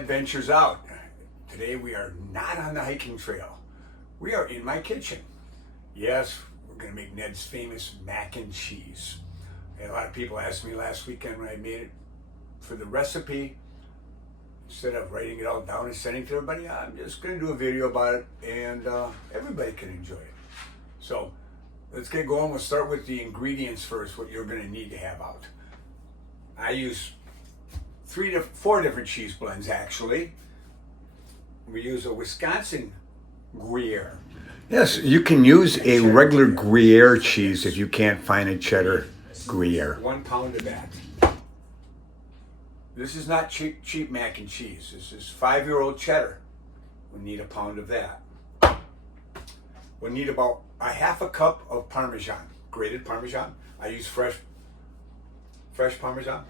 Ned Ventures Out. Today we are not on the hiking trail. We are in my kitchen. Yes, we're going to make Ned's famous mac and cheese. And a lot of people asked me last weekend when I made it for the recipe. Instead of writing it all down and sending it to everybody, I'm just going to do a video about it and everybody can enjoy it. So let's get going. We'll start with the ingredients first, what you're going to need to have out. I use 4 different cheese blends actually. We use a Wisconsin Gruyere. Yes, you can use a regular Gruyere cheese if you can't find a cheddar Gruyere. 1 pound of that. This is not cheap mac and cheese. This is 5-year-old cheddar. We need 1 pound of that. We'll need about a 1/2 cup of Parmesan, grated Parmesan. I use fresh Parmesan.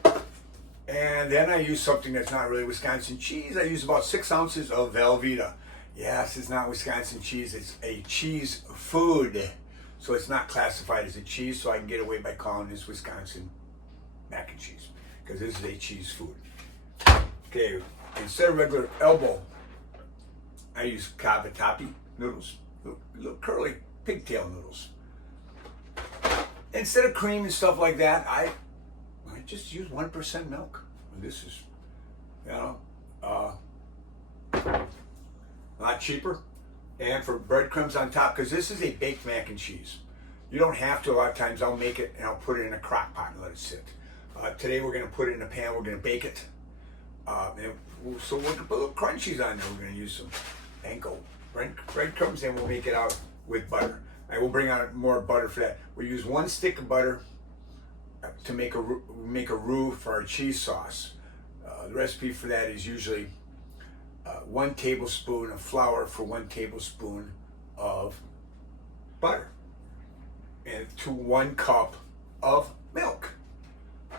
And then I use something that's not really Wisconsin cheese. I use about 6 ounces of Velveeta. Yes, it's not Wisconsin cheese. It's a cheese food. So it's not classified as a cheese, so I can get away by calling this Wisconsin mac and cheese, because this is a cheese food. Okay, instead of regular elbow, I use cavatappi noodles, little curly pigtail noodles. Instead of cream and stuff like that, I just use 1% milk. This is, a lot cheaper. And for breadcrumbs on top, because this is a baked mac and cheese. You don't have to. A lot of times I'll make it and I'll put it in a crock pot and let it sit. Today we're going to put it in a pan. We're going to bake it. So we'll put little crunchies on there. We're going to use some panko breadcrumbs, and we'll make it out with butter. I will bring out more butter for that. We use 1 stick of butter to make a roux for our cheese sauce. The recipe for that is usually 1 tablespoon of flour for 1 tablespoon of butter, and to 1 cup of milk.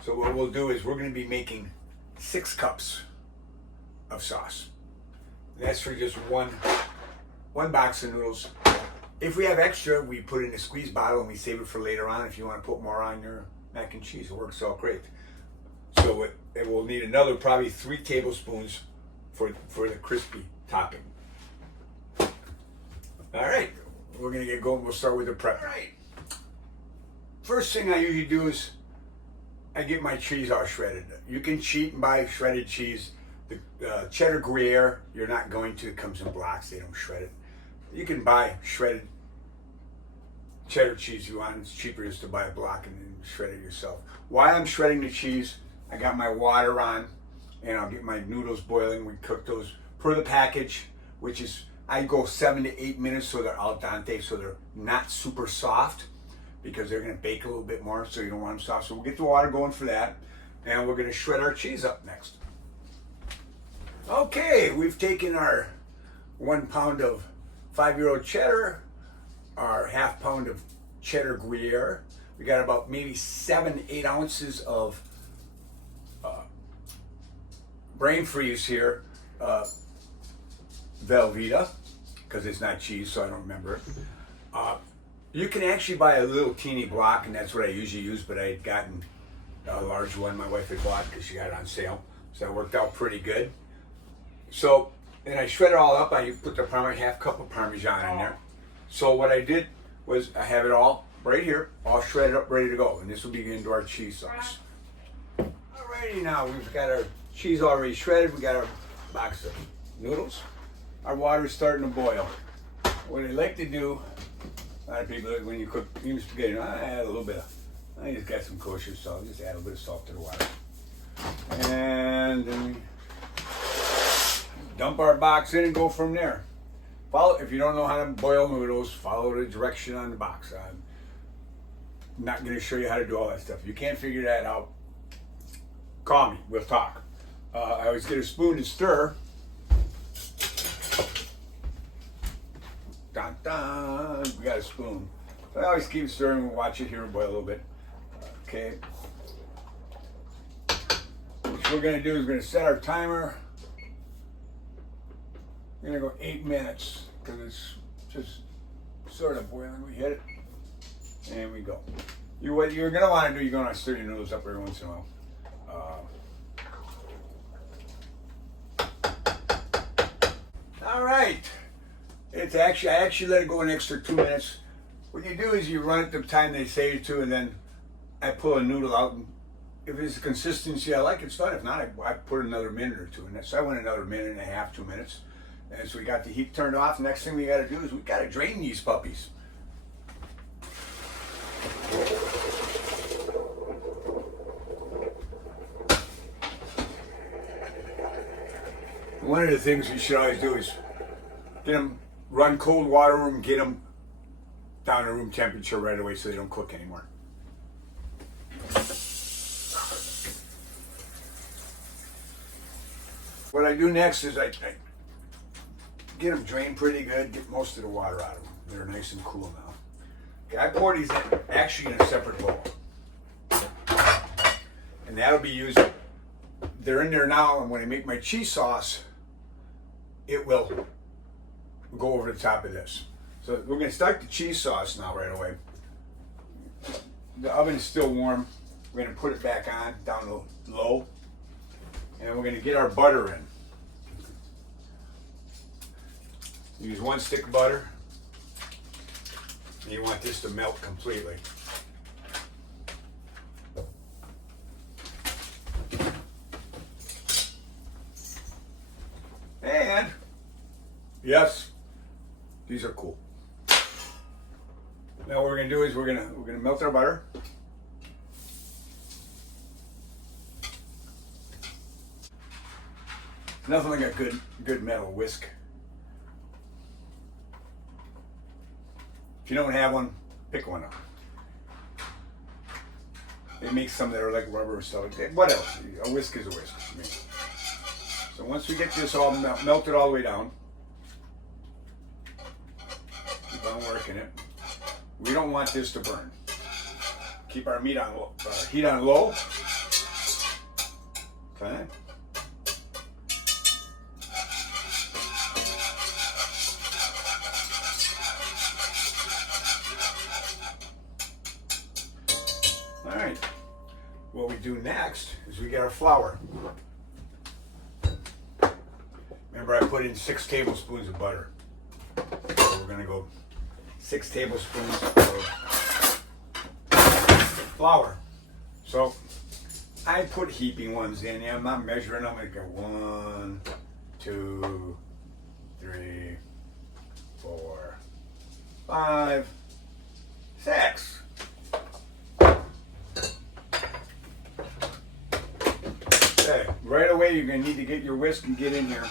So what we'll do is we're going to be making 6 cups of sauce. That's for just one box of noodles. If we have extra, we put it in a squeeze bottle and we save it for later on. If you want to put more on your mac and cheese, it works out great. So it will need another probably 3 tablespoons for the crispy topping. All right, we're gonna get going. We'll start with the prep. All right. First thing I usually do is I get my cheese all shredded. You can cheat and buy shredded cheese. The cheddar Gruyere, you're not going to. It comes in blocks. They don't shred it. You can buy shredded cheddar cheese if you want. It's cheaper just to buy a block and then shred it yourself. While I'm shredding the cheese, I got my water on, and I'll get my noodles boiling. We cook those per the package, which is, I go 7 to 8 minutes so they're al dente, so they're not super soft, because they're going to bake a little bit more, so you don't want them soft. So we'll get the water going for that, and we're going to shred our cheese up next. Okay, we've taken our 1 pound of 5-year-old cheddar, our 1/2 pound of cheddar Gruyere. We got about maybe 7 to 8 ounces of brain freeze here, Velveeta, because it's not cheese, so I don't remember it. You can actually buy a little teeny block, and that's what I usually use, but I had gotten a large one my wife had bought because she got it on sale, so that worked out pretty good. So, and I shred it all up. I put the 1/2 cup of Parmesan in there. So what I did was I have it all right here, all shredded up, ready to go, and this will be into our cheese sauce. Alrighty, now we've got our cheese already shredded. We got our box of noodles. Our water's starting to boil. What I like to do, a lot of people, when you cook even spaghetti, I add a little bit of, I just got some kosher salt, just add a little bit of salt to the water. And then we dump our box in and go from there. If you don't know how to boil noodles, follow the direction on the box. I'm not going to show you how to do all that stuff. If you can't figure that out, call me, we'll talk. I always get a spoon and stir. Dun, dun, we got a spoon. So I always keep stirring and watch it here and boil a little bit. Okay. What we're going to do is we're going to set our timer. We're going to go 8 minutes because it's just sort of boiling. We hit it and we go. What you're going to want to do, you're going to stir your noodles up every once in a while. All right. It's actually, I actually let it go an extra 2 minutes. What you do is you run it the time they say to, and then I pull a noodle out. And if it's the consistency I like, it's fine. If not, I put another minute or two in it. So I went another minute and a half, 2 minutes. And so we got the heat turned off. Next thing we got to do is we got to drain these puppies. One of the things you should always do is get them, run cold water over them, get them down to room temperature right away so they don't cook anymore. What I do next is I get them drained pretty good, get most of the water out of them. They're nice and cool now. Okay, I pour these actually in a separate bowl. And that'll be used, they're in there now, and when I make my cheese sauce, it will go over the top of this. So we're going to start the cheese sauce now right away. The oven is still warm. We're going to put it back on, down to low. And we're going to get our butter in. Use 1 stick of butter. And you want this to melt completely. And, yes, these are cool. Now what we're going to do is we're going to melt our butter. Nothing like a good metal whisk. If you don't have one, pick one up. It makes some that are like rubber or stuff. Whatever. A whisk is a whisk for me. So once we get this all melted all the way down, keep on working it. We don't want this to burn. Keep our heat on low. Okay. All right. What we do next is we get our flour. Remember, I put in 6 tablespoons of butter. So we're gonna go 6 tablespoons of flour. So I put heaping ones in. I'm not measuring. I'm gonna go 1, 2, 3, 4, 5, 6. Okay, right away you're gonna need to get your whisk and get in here.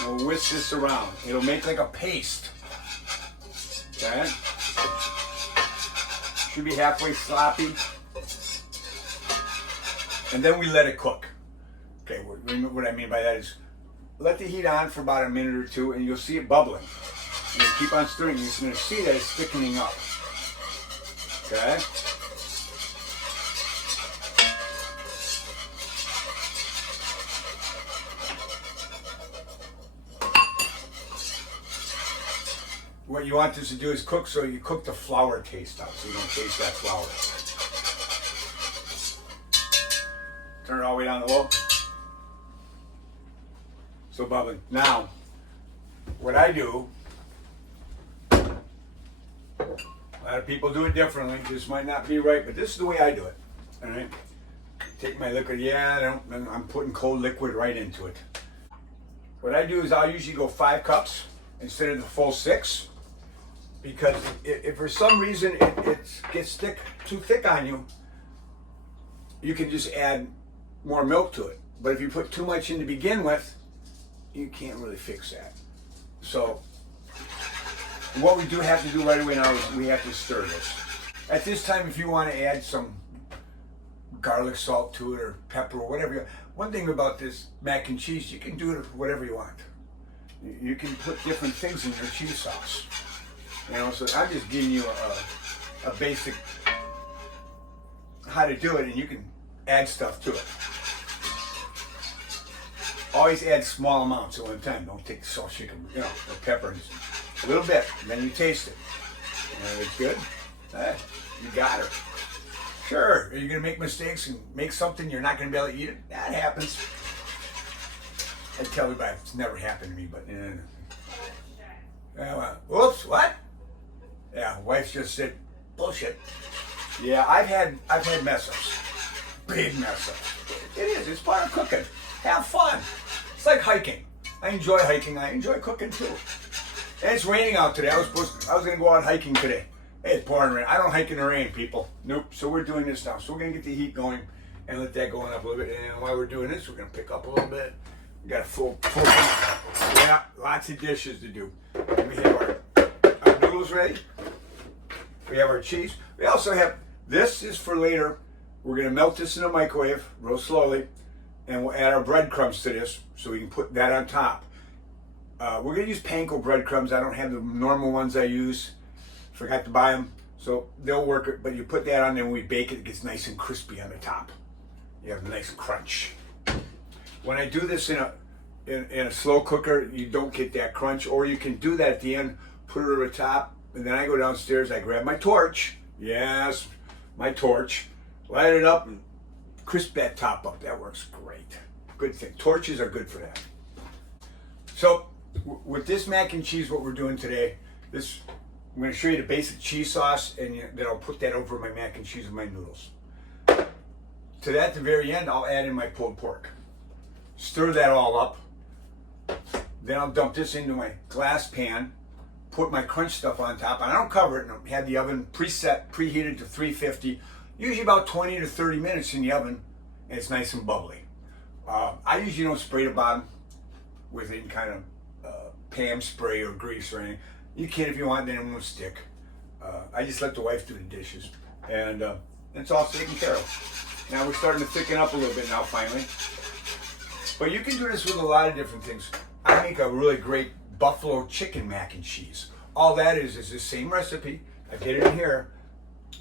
And we'll whisk this around. It'll make like a paste. Okay? Should be halfway sloppy. And then we let it cook. Okay, what I mean by that is let the heat on for about a minute or two and you'll see it bubbling. And you keep on stirring, you're gonna see that it's thickening up. Okay? What you want this to do is cook so you cook the flour taste out, so you don't taste that flour. Turn it all the way down to low. So bubbling. Now, what I do, a lot of people do it differently. This might not be right, but this is the way I do it. All right. Take my liquid. Yeah, I'm putting cold liquid right into it. What I do is I'll usually go 5 cups instead of the full 6. Because if for some reason it gets too thick on you, you can just add more milk to it. But if you put too much in to begin with, you can't really fix that. So what we do have to do right away now is we have to stir this. At this time, if you want to add some garlic salt to it or pepper or whatever. One thing about this mac and cheese, you can do it whatever you want. You can put different things in your cheese sauce. You know, so I'm just giving you a basic how to do it, and you can add stuff to it. Always add small amounts at one time. Don't take the salt, chicken, the pepper, a little bit, and then you taste it. And it's good. You got it. Sure, are you going to make mistakes and make something you're not going to be able to eat it? That happens. I tell everybody it's never happened to me, but whoops, what? Yeah, wife just said bullshit. Yeah, I've had mess ups, big mess ups. It is. It's part of cooking. Have fun. It's like hiking. I enjoy hiking. I enjoy cooking too. And it's raining out today. I was gonna go out hiking today. Hey, it's pouring rain. I don't hike in the rain, people. Nope. So we're doing this now. So we're gonna get the heat going and let that go up a little bit. And while we're doing this, we're gonna pick up a little bit. We got a full yeah, lots of dishes to do. And we have our noodles ready. We have our cheese. We also have, this is for later. We're gonna melt this in the microwave real slowly, and we'll add our breadcrumbs to this so we can put that on top. We're gonna use panko breadcrumbs. I don't have the normal ones I use. Forgot to buy them, so they'll work. But you put that on there and we bake it. It gets nice and crispy on the top. You have a nice crunch. When I do this in a slow cooker, you don't get that crunch. Or you can do that at the end, put it over the top, and then I go downstairs. I grab my torch. Yes, my torch. Light it up and crisp that top up. That works great. Good thing. Torches are good for that. So with this mac and cheese, what we're doing today, I'm going to show you the basic cheese sauce, and then I'll put that over my mac and cheese and my noodles. To that, at the very end, I'll add in my pulled pork. Stir that all up. Then I'll dump this into my glass pan, put my crunch stuff on top, and I don't cover it, and I have the oven preheated to 350, usually about 20 to 30 minutes in the oven, and it's nice and bubbly. I usually don't spray the bottom with any kind of Pam spray or grease or anything. You can if you want, then it won't stick. I just let the wife do the dishes, and it's all taken care of. Now we're starting to thicken up a little bit now, finally. But you can do this with a lot of different things. I make a really great buffalo chicken mac and cheese. All that is the same recipe. I get it in here.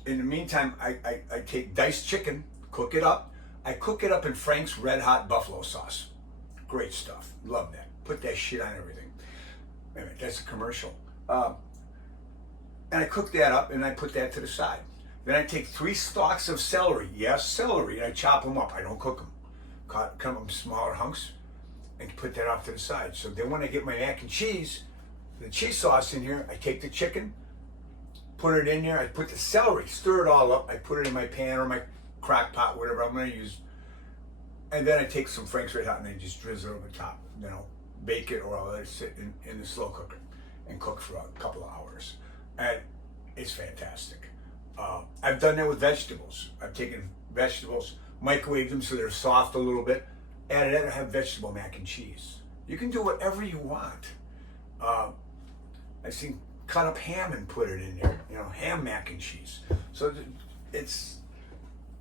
In the meantime, I take diced chicken, cook it up. I cook it up in Frank's Red Hot Buffalo sauce. Great stuff. Love that. Put that shit on everything. Wait a minute, that's a commercial. And I cook that up and I put that to the side. Then I take 3 stalks of celery. Yes, celery. And I chop them up. I don't cook them. Cut them in smaller hunks and put that off to the side. So then when I get my mac and cheese, the cheese sauce in here, I take the chicken, put it in there. I put the celery, stir it all up. I put it in my pan or my crock pot, whatever I'm going to use. And then I take some Frank's Red Hot and I just drizzle it over the top. Then I'll bake it or I'll let it sit in the slow cooker and cook for a couple of hours. And it's fantastic. I've done that with vegetables. I've taken vegetables, microwaved them so they're soft a little bit, added it, and have vegetable mac and cheese. You can do whatever you want. I've seen cut up ham and put it in there, ham mac and cheese. So it's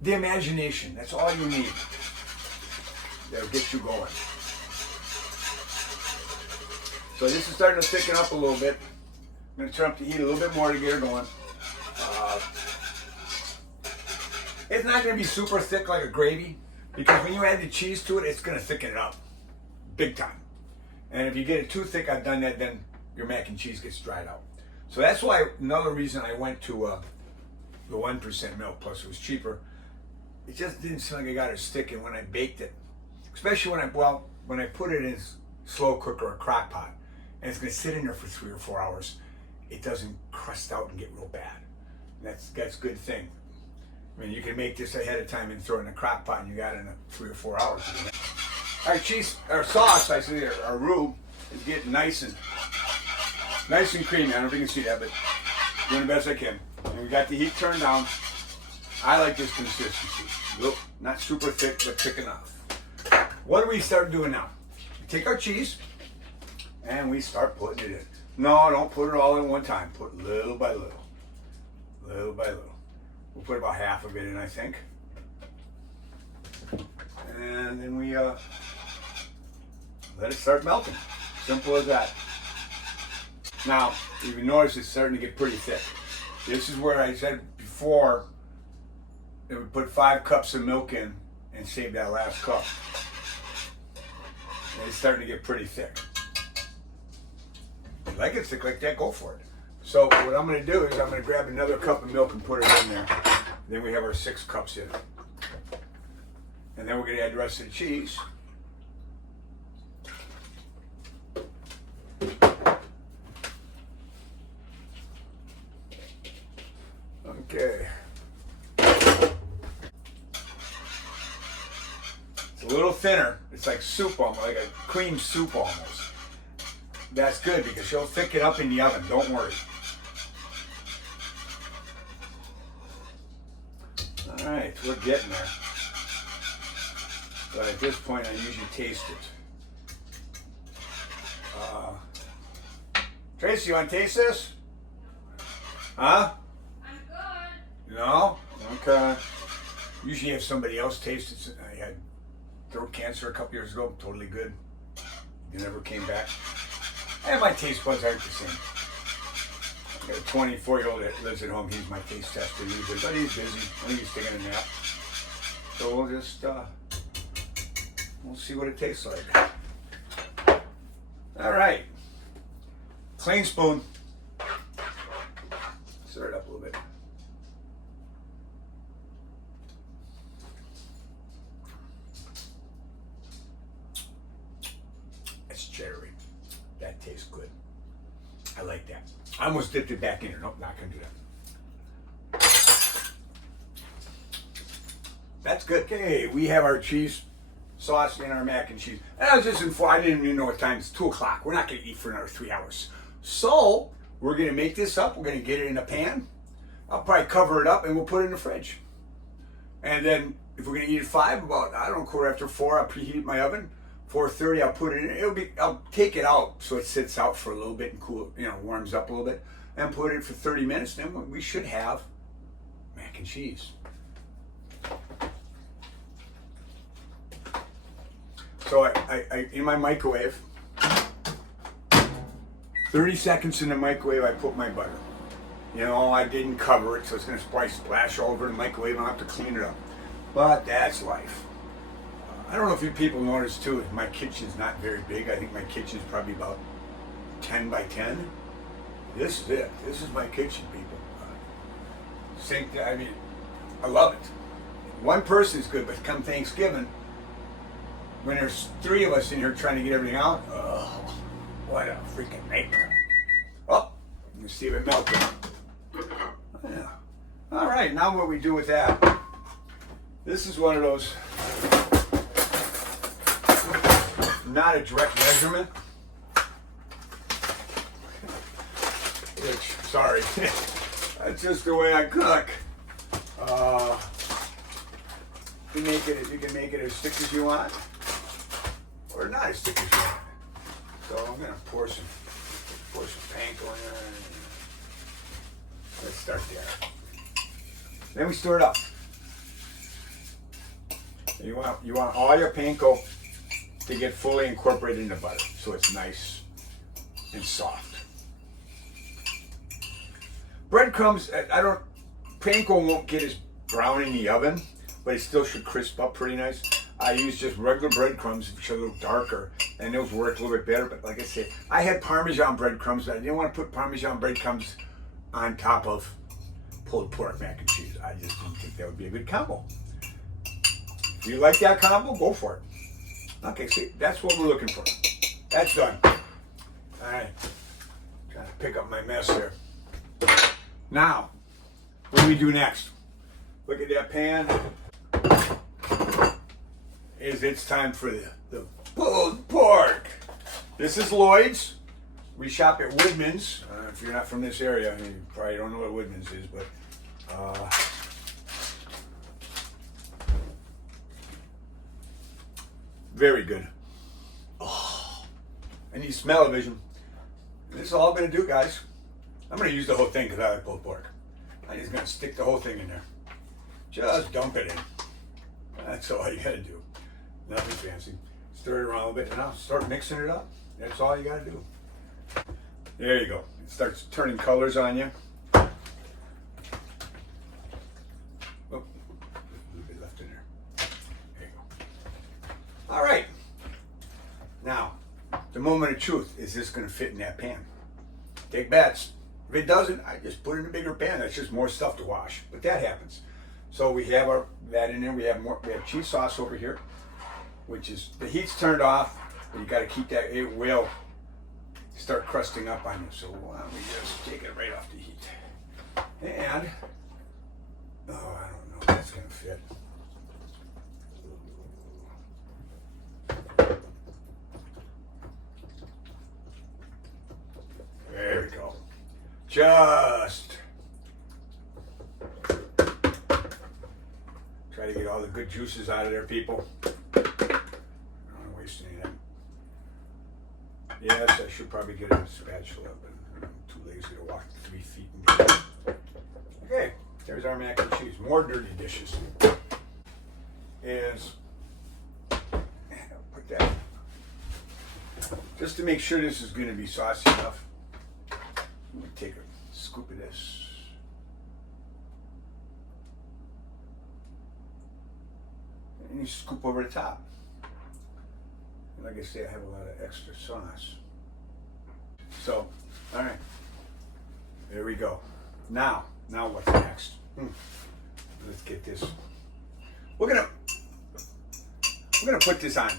the imagination. That's all you need. That'll get you going. So this is starting to thicken up a little bit. I'm going to turn up the heat a little bit more to get her going. It's not going to be super thick like a gravy, because when you add the cheese to it, it's going to thicken it up big time. And if you get it too thick, I've done that, then your mac and cheese gets dried out. So that's why, another reason I went to the 1% milk, plus it was cheaper. It just didn't seem like I got it sticking when I baked it. Especially when I put it in slow cooker or crock pot, and it's going to sit in there for 3 or 4 hours, it doesn't crust out and get real bad. That's a good thing. I mean, you can make this ahead of time and throw it in a crock pot, and you got it in 3 or 4 hours. Our cheese, our sauce, our roux is getting nice and creamy. I don't know if you can see that, but doing the best I can. And we got the heat turned down. I like this consistency. Look, not super thick, but thick enough. What do we start doing now? We take our cheese and we start putting it in. No, don't put it all in one time. Put little by little. Little by little. We'll put about half of it in, I think. And then we let it start melting. Simple as that. Now, you notice it's starting to get pretty thick. This is where I said before that we put 5 cups of milk in and save that last cup. And it's starting to get pretty thick. If you like it thick like that, go for it. So what I'm going to do is I'm going to grab another cup of milk and put it in there. Then we have our 6 cups in. And then we're going to add the rest of the cheese. Okay. It's a little thinner. It's like soup almost, like a cream soup almost. That's good because she'll thicken up in the oven. Don't worry. All right, we're getting there. But at this point, I usually taste it. Tracy, you want to taste this? Huh? I'm good. No? Okay. Usually have somebody else taste it. I had throat cancer a couple years ago. Totally good. It never came back. And my taste buds aren't the same. I got a 24-year-old that lives at home. He's my taste tester usually, but he's busy. I think he's taking a nap. So we'll just, we'll see what it tastes like. All right. Clean spoon. Stir it up a little bit. It's cherry. That tastes good. I like that. I almost dipped it back in here. Nope, not gonna do that. That's good. Okay, we have our cheese sauce and our mac and cheese. And I was just informed, I didn't even know what time. It's 2 o'clock. We're not gonna eat for another 3 hours. So we're gonna make this up. We're gonna get it in a pan. I'll probably cover it up and we'll put it in the fridge. And then if we're gonna eat at 5, about, I don't know, quarter after 4, I'll preheat my oven. 4:30, I'll put it in. I'll take it out so it sits out for a little bit and cool, warms up a little bit, and put it for 30 minutes. Then we should have mac and cheese. So I in my microwave, 30 seconds in the microwave, I put my butter. I didn't cover it, so it's gonna splash all over the microwave. I'll have to clean it up. But that's life. I don't know if you people notice too, my kitchen's not very big. I think my kitchen's probably about 10 by 10. This is it. This is my kitchen, people. I love it. One person's good, but come Thanksgiving, when there's 3 of us in here trying to get everything out, oh, what a freaking nightmare. Oh, let me see if it melted. Yeah. All right, now what we do with that, this is one of those, not a direct measurement, which, sorry, that's just the way I cook. You can make it as thick as you want, or not as thick as you want. So I'm gonna pour some panko in there. Let's start there. Then we stir it up. You want all your panko to get fully incorporated in the butter, so it's nice and soft. Breadcrumbs, panko won't get as brown in the oven, but it still should crisp up pretty nice. I use just regular breadcrumbs, which are a little darker, and those work a little bit better. But like I said, I had Parmesan breadcrumbs. I didn't want to put Parmesan breadcrumbs on top of pulled pork mac and cheese. I just didn't think that would be a good combo. If you like that combo, go for it. Okay, see, that's what we're looking for. That's done. All right, trying to pick up my mess here. Now, what do we do next? Look at that pan. It's time for the pulled pork. This is Lloyd's. We shop at Woodman's. If you're not from this area, you probably don't know what Woodman's is, but very good. Oh, I need smell-o-vision. This is all I'm gonna do, guys. I'm gonna use the whole thing because I like pulled pork. I'm just gonna stick the whole thing in there. Just dump it in. That's all you gotta do. Nothing fancy. Stir it around a little bit and I'll start mixing it up. That's all you gotta do. There you go. It starts turning colors on you. Oh, a little bit left in there. There you go. All right. Now, the moment of truth. Is this gonna fit in that pan? Take bets. If it doesn't, I just put it in a bigger pan. That's just more stuff to wash. But that happens. So we have that in there. We have cheese sauce over here, which is, the heat's turned off, but you got to keep that. It will start crusting up on you. So why don't we just take it right off the heat? And Just try to get all the good juices out of there, people. I don't want to waste any of them. Yes, I should probably get a spatula, but I'm too lazy to walk 3 feet and get it. Okay, there's our mac and cheese. More dirty dishes. Put that. Just to make sure this is going to be saucy enough, I'm going to take a scoop of this. And you scoop over the top. And like I say, I have a lot of extra sauce. So, all right. There we go. Now what's next? Let's get this. We're gonna put this on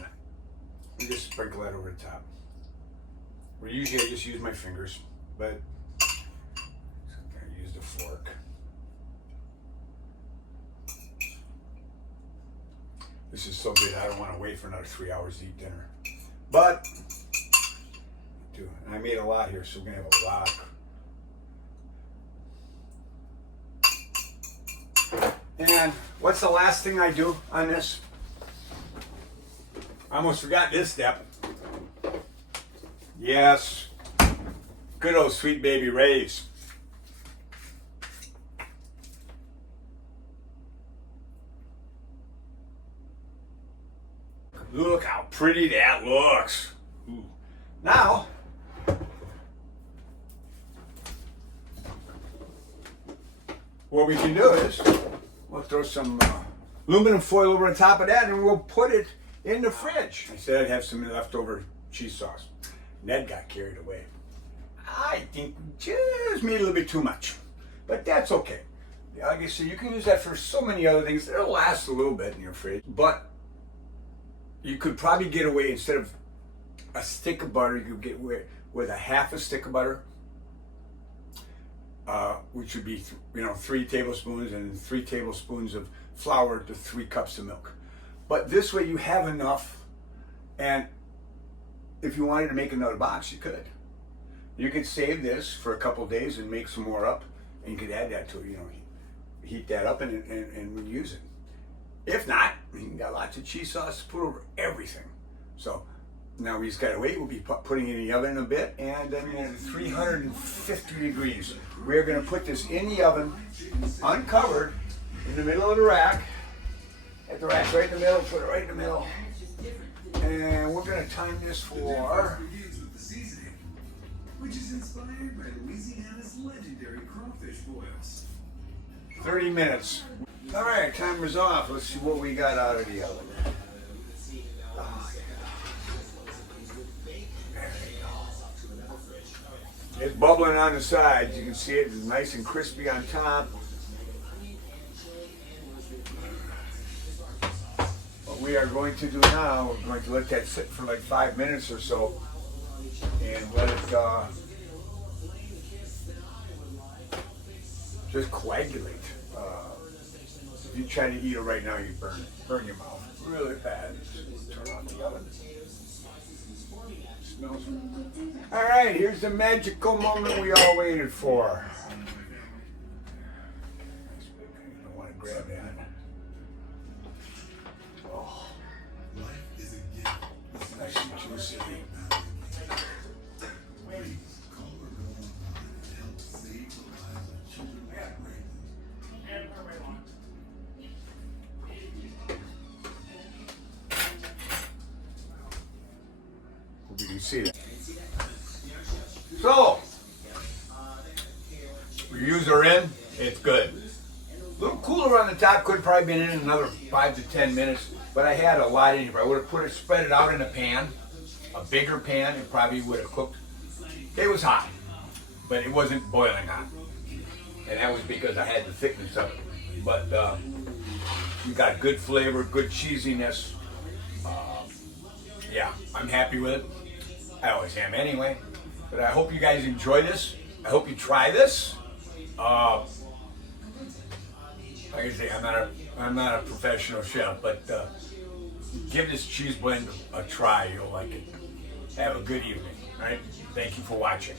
and just sprinkle that over the top. Where usually I just use my fingers, but sometimes I use the fork. This is so good, I don't want to wait for another 3 hours to eat dinner. But, and I made a lot here, so we're going to have a lot. And what's the last thing I do on this? I almost forgot this step. Yes, good old Sweet Baby Ray's. Look how pretty that looks. Ooh. Now, what we can do is we'll throw some aluminum foil over the top of that and we'll put it in the fridge. I said I'd have some leftover cheese sauce. Ned got carried away. I think we just made a little bit too much, but that's okay. Like I said, you can use that for so many other things. It'll last a little bit in your fridge, but you could probably get away, instead of a stick of butter, you could get away with a half a stick of butter, which would be 3 tablespoons, and 3 tablespoons of flour to 3 cups of milk. But this way you have enough, and if you wanted to make another box, you could. You could save this for a couple of days and make some more up, and you could add that to it, heat that up and use it. If not, you got lots of cheese sauce to put over everything. So now we just gotta wait. We'll be putting it in the oven in a bit, and then at 350 degrees. We're gonna put this in the oven, uncovered, in the middle of the rack. At the rack, right in the middle, put it right in the middle. And we're gonna time this for, which is inspired by Louisiana's legendary crawfish boils. 30 minutes. All right, timer's off. Let's see what we got out of the oven. Oh, there we go. It's bubbling on the sides. You can see it. It's nice and crispy on top. What we are going to do now, we're going to let that sit for like 5 minutes or so, and let it just coagulate. If you try to eat it right now, you burn your mouth really bad. Just turn on the oven. Smells. All right, here's the magical moment we all waited for. You don't want to grab that. Oh, nice and juicy. You can see that. So, reviews are in. It's good. A little cooler on the top. Could have probably been in another 5 to 10 minutes, but I had a lot in here. I would have spread it out in a pan, a bigger pan. It probably would have cooked. It was hot, but it wasn't boiling hot, and that was because I had the thickness of it. But you got good flavor, good cheesiness. Yeah, I'm happy with it. I always am anyway. But I hope you guys enjoy this. I hope you try this. Like I say, I'm not a professional chef, but give this cheese blend a try. You'll like it. Have a good evening. All right. Thank you for watching.